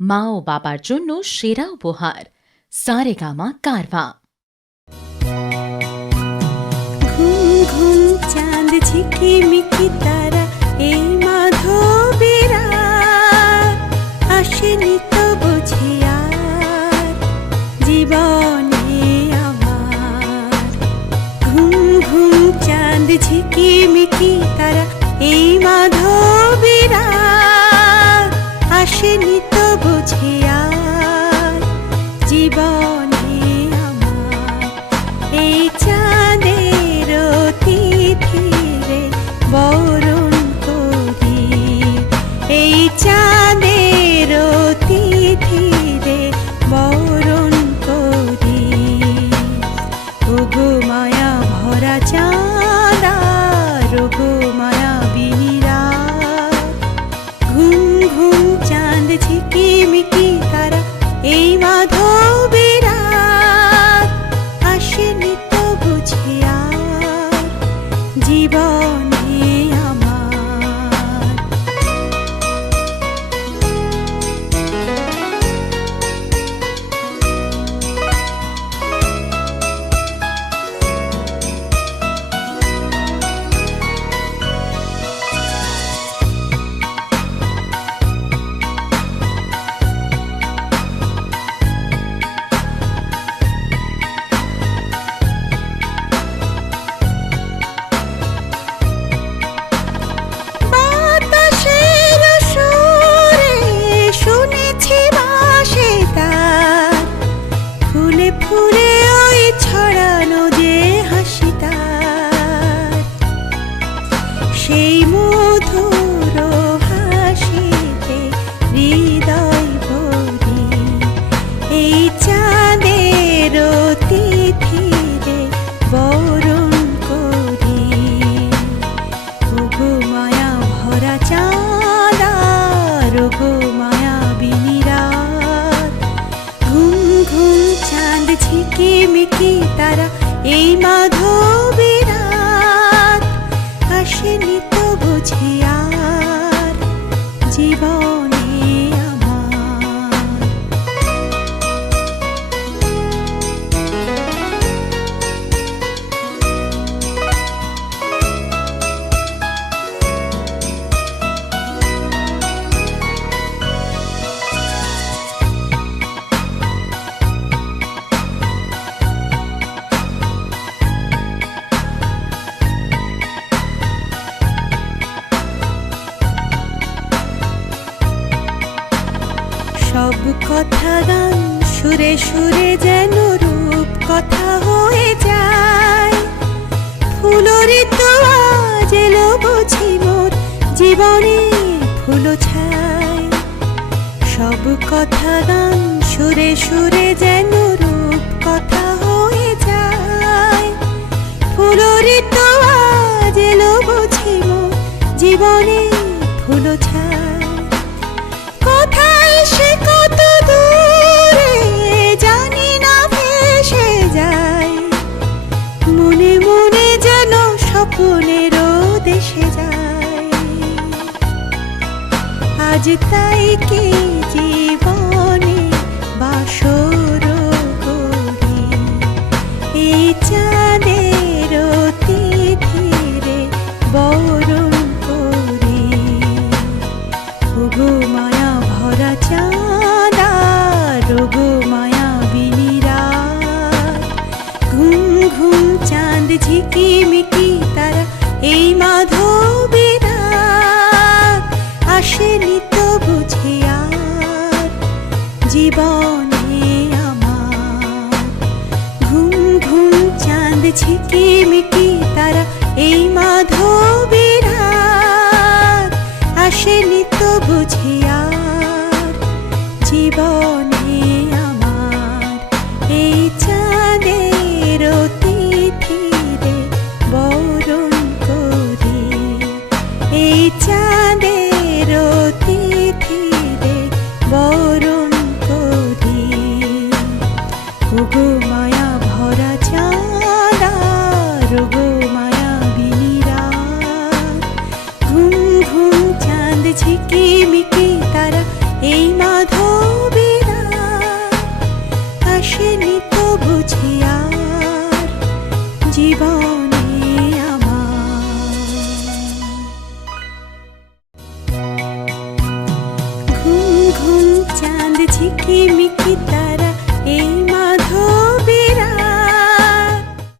মা ও বাবার জন্য সেরা উপহার সারেগামা কারভা। ঘুম ঘুম চাঁদ ঝিকিমিকি তারা এই মাধবীরা আসেনি তো বুঝি আর জীবনে আমার। ঘুম ঘুম চাঁদ ঝিকিমিকি তারা এই মাধবীরা আসেনি তো বুঝি আর জীবনে আমার। এই চাঁদের তিথিরে বরণ করি, এই চাঁদের তিথিরে বরণ করি। ওগো মায়া ভরা চাঁদ আর ওগো মায়া বিনিরা। ঘুম ঘুম চাঁদ ঝিকিমিকি তারা এই মাধবীরা আসেনি তো বুঝি আর জীবনে আমার। বাতাসের সুরে শুনেছি ভাসে তার, ফুলে ফুলে ওই ছড়ানো যে হাসি তার। সেই মধুর হাসিতে হৃদয় ভরি, এই চাঁদের তিথিরে বরণ করি। ওগো মায়া ভরা চাঁদ আর ওগো মায়া বিনিরা। ঘুম ঘুম চাঁদ ঝিকিমিকি তারা এই মাধবীরা আসেনি তো বুঝি আর জীবনে আমার। সব কথা গান সুরে সুরে যেন রূপ কথা হয়ে যায়। ফুলরি তো আজ এলো বুঝি মোর জীবনে ফুল ছাই। সব কথা গান সুরে সুরে যেন রূপ কথা হয়ে যায়। ফুলরি তো আজ এলো বুঝি মোর জীবনে ফুল ছাই। কোথায় সে কত দূরে জানি না ভেসে যায়, মনে মনে যেন স্বপ্নেরও দেশে যায়। আজ তাই কি জীবনে বাসর করি, এই চাঁদের তিথিরে বরণ করি। ওগো মায়া ভরা চাঁদ আর ওগো মায়া বিনিরা। ঘুম ঘুম চাঁদ ঝিকিমিকি তারা এই মাধবীরা আসেনি তো বুঝি আর জীবনে আমার। ঘুম ঘুম চাঁদ ঝিকিমিকি তারা এই মাধবীরা আসেনি তো বুঝি আর জীবনে আমার। এই চাঁদের তিথিরে বরণ করি, এই চাঁদের তিথিরে বরণ করি। ওগো মায়া ভরা চাঁদ আর ওগো মায়া বিনিরা। ঘুম ঘুম চাঁদ ঝিকিমিকি তারা এই মাধব কি তারা